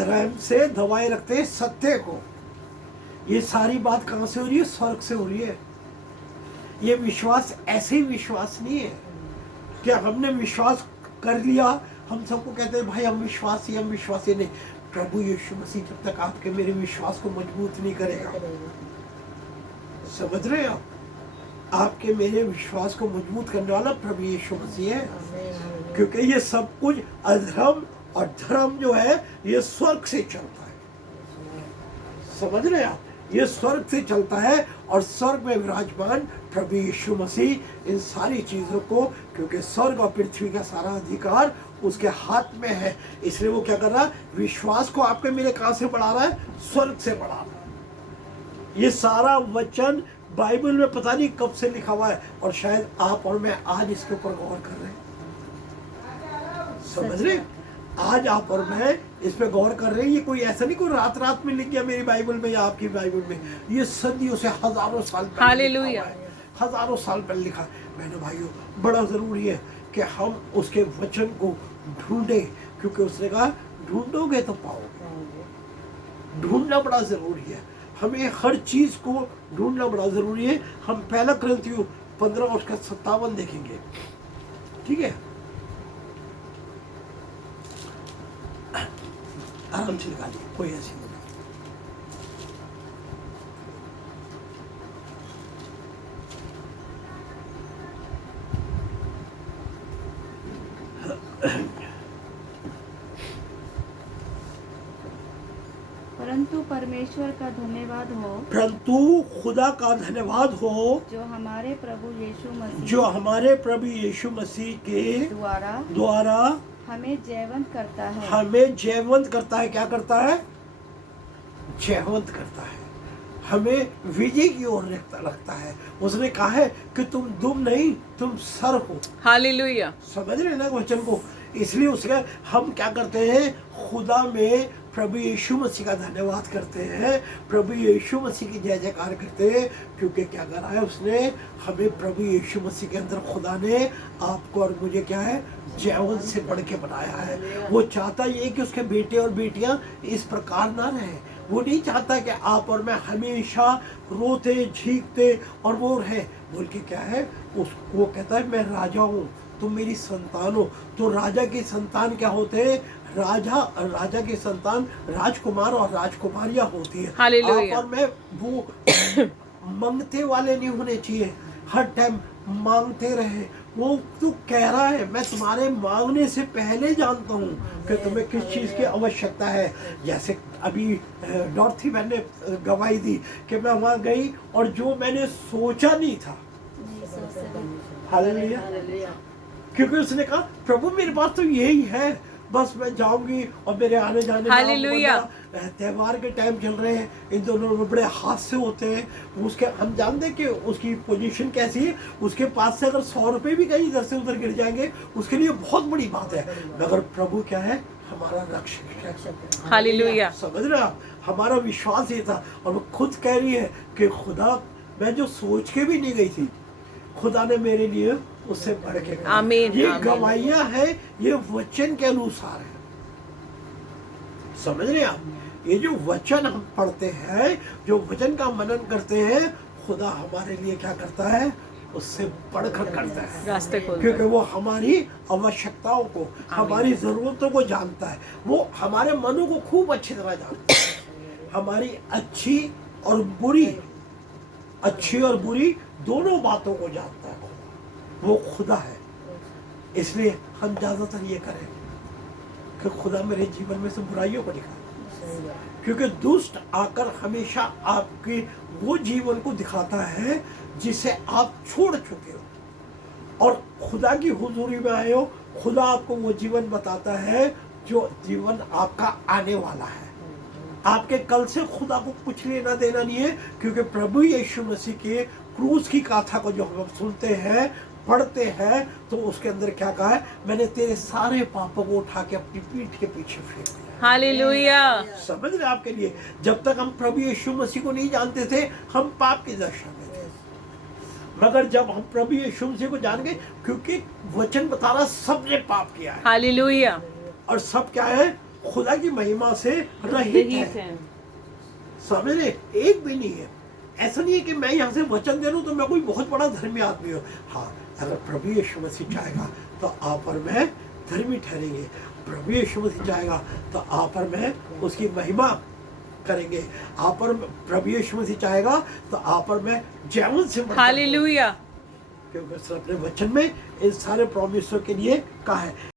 अधर्म से दबाए रखते हैं सत्य को। ये सारी बात कहाँ से हो रही है? स्वर्ग से हो रही है। ये विश्वास ऐसे ही विश्वास नहीं है कि हमने विश्वास कर लिया, हम सबको कहते हैं भाई हम विश्वासी नहीं। प्रभु यीशु मसीह जब तक आपके मेरे विश्वास को मजबूत नहीं करेगा, समझ रहे हैं आप? आपके मेरे विश्वास को मजबूत करने वाला प्रभु यीशु मसीह है, क्योंकि ये सब कुछ अधर्म और धर्म जो है ये स्वर्ग से चलता है। समझ रहे हैं आप? ये स्वर्ग से चलता है और स्वर्ग में विराजमान प्रभु यीशु मसीह इन सारी चीजों को, क्योंकि स्वर्ग और पृथ्वी का सारा अधिकार उसके हाथ में है, इसलिए वो क्या कर रहा है? विश्वास को आपके मेरे कहां से बढ़ा रहा है? स्वर्ग से बढ़ा रहा है। ये सारा वचन बाइबल में पता नहीं कब से लिखा हुआ है, और शायद आप और मैं आज इसके ऊपर गौर कर रहे हैं। समझ रहे? आज आप और मैं इस पे गौर कर रहे हैं। ये कोई ऐसा नहीं कोई रात में लिख गया मेरी बाइबल में या आपकी बाइबल में, ये सदियों से हजारों साल पहले हालेलुया, हजारों साल पहले लिखा। बहनों भाइयों, बड़ा जरूरी है कि हम उसके वचन को ढूंढें, क्योंकि उसने कहा ढूंढोगे तो पाओगे। ढूंढना बड़ा जरूरी है, हमें हर चीज को ढूंढना बड़ा जरूरी है। हम पहला कुरिन्थियों 15 और उसका 57 देखेंगे, ठीक है? आराम से निकालिए, कोई ऐसी नहीं। परंतु परमेश्वर का धन्यवाद हो, परंतु खुदा का धन्यवाद हो जो हमारे प्रभु यीशु मसीह के द्वारा हमें जयवंत करता है। हमें जयवंत करता है। क्या करता है? जयवंत करता है, हमें विजय की ओर रखता है। उसने कहा है कि तुम दुम नहीं, तुम सर हो। हालेलुया, समझ रहे हैं ना वचन को? इसलिए उसका हम क्या करते हैं? खुदा में प्रभु यीशु मसीह का धन्यवाद करते हैं, प्रभु यीशु मसीह की जय जयकार करते हैं, क्योंकि क्या करा है उसने? हमें प्रभु यीशु मसीह के अंदर खुदा ने आपको और मुझे क्या है? जयवंत से बढ़ के बनाया है। वो चाहता ये कि उसके बेटे और बेटियां इस प्रकार ना रहे। वो नहीं चाहता कि आप और मैं हमेशा रोते झीकते और वो रहे बोल के क्या है? वो कहता है मैं राजा हूँ, तुम मेरी संतान हो। तो राजा की संतान क्या होते हैं? राजा की संतान राजकुमार और राजकुमारियां होती है। आप और मैं वो मांगते वाले नहीं होने चाहिए, हर टाइम मांगते रहे। वो तू कह रहा है मैं तुम्हारे मांगने से पहले जानता हूँ कि तुम्हें किस चीज़ की आवश्यकता है। जैसे अभी डॉर्थी बहन ने गवाही दी कि मैं वहाँ गई और जो मैंने सोचा नहीं था, हालेलुया, क्योंकि उसने कहा प्रभु मेरे पास तो यही है, बस मैं जाऊंगी और मेरे आने जाने में त्योहार के टाइम चल रहे हैं, इन दोनों में बड़े हादसे होते हैं। उसके हम जानते हैं कि उसकी पोजीशन कैसी है। उसके पास से अगर 100 रुपए भी कहीं इधर से उधर गिर जाएंगे उसके लिए बहुत बड़ी बात है, मगर प्रभु क्या है? हमारा रक्षक। हालेलुया, समझ रहे आप? हमारा विश्वास ये था। और वो खुद कह रही है कि खुदा मैं जो सोच के भी नहीं गई थी, खुदा ने मेरे लिए उससे बढ़ के। आमीन। ये गवाहियां हैं, ये वचन के अनुसार है। समझ रहे आप? ये जो वचन हम पढ़ते हैं, जो वचन का मनन करते हैं, खुदा हमारे लिए क्या करता है? उससे बढ़कर करता है, रास्ते खोलता है, क्योंकि वो हमारी आवश्यकताओं को, हमारी जरूरतों को जानता है। वो हमारे मनों को खूब अच्छी तरह जानता है, हमारी अच्छी और बुरी दोनों बातों को जानता है। वो खुदा है। इसलिए हम ज्यादातर ये करें कि खुदा मेरे जीवन में से बुराइयों को दिखाए, क्योंकि दुष्ट आकर हमेशा आपके वो जीवन को दिखाता है जिसे आप छोड़ चुके हो और खुदा की हुजूरी में आए हो। खुदा आपको वो जीवन बताता है जो जीवन आपका आने वाला है। आपके कल से खुदा को कुछ लेना देना नहीं है, क्योंकि प्रभु यीशु मसीह के क्रूस की गाथा को जो हम सुनते हैं, पढ़ते हैं, तो उसके अंदर क्या कहा है? मैंने तेरे सारे पापों को उठा के अपनी पीठ के पीछे फेंक दिया। हालेलुया, समझ रहे आपके लिए? जब तक हम प्रभु यीशु मसीह को नहीं जानते थे, हम पाप की दशा में थे, मगर जब हम प्रभु यीशु मसीह को जान गए, क्योंकि वचन बता रहा सबने पाप किया है। हालेलुया, और सब क्या है? खुदा की महिमा से रहित रहित है। है। समझ रहे, एक भी नहीं है। ऐसा नहीं है कि मैं यहाँ से वचन दे लूँ तो मैं कोई बहुत बड़ा धर्मी आदमी हूँ। हाँ, अगर प्रभु यीशु मसीह चाहेगा तो आप और मैं धर्मी ठहरेंगे। प्रभु यीशु मसीह चाहेगा तो आप और मैं उसकी महिमा करेंगे। आप और प्रभु यीशु मसीह चाहेगा तो आप और मैं जीवन से बढ़कर हालेलुया। क्योंकि उसने अपने वचन में इन सारे प्रॉमिसों के लिए कहा है।